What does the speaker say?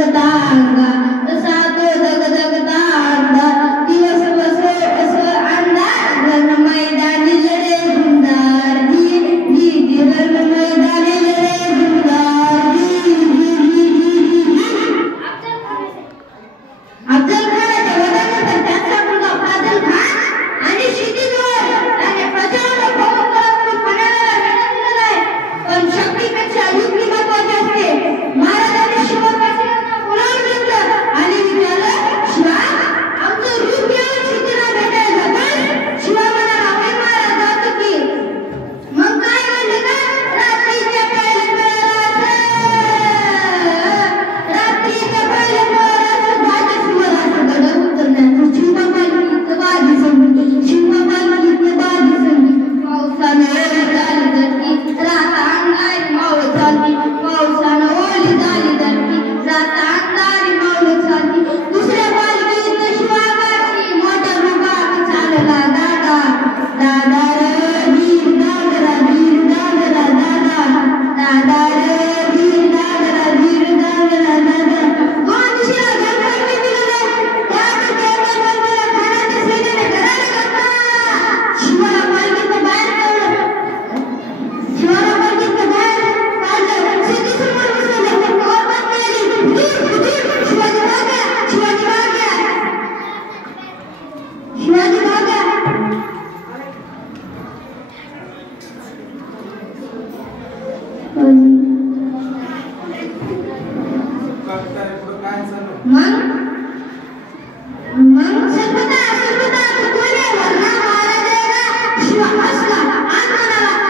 दगदगता अंगा तसा तो दगदगता अंगा दिवस बसो असो अंधार रण मैदानी लढे झुंजार जी रण मैदानी लढे झुंजार अफजल खानाच्या वधानंतर त्यांचा मुलगा फाजल खान आणि क्षितिजवर त्याने प्रचंड पराक्रम पणाला लढवलेला आहे. पण शक्तीपेक्षा युक्ती महत्त्वाची असते. महाराजांनी शिवपाशांना बोलावून घेतलं आणि विचारलं, शिवा आमचं रूप घेऊन क्षितीला भेटायला जातोय? शिवा म्हणाला, होय महाराज जातो की. मग काय म्हणले का? रात्रीच्या पहिले रात्रीच्या पहिले शिवा हसला आणि म्हणाला,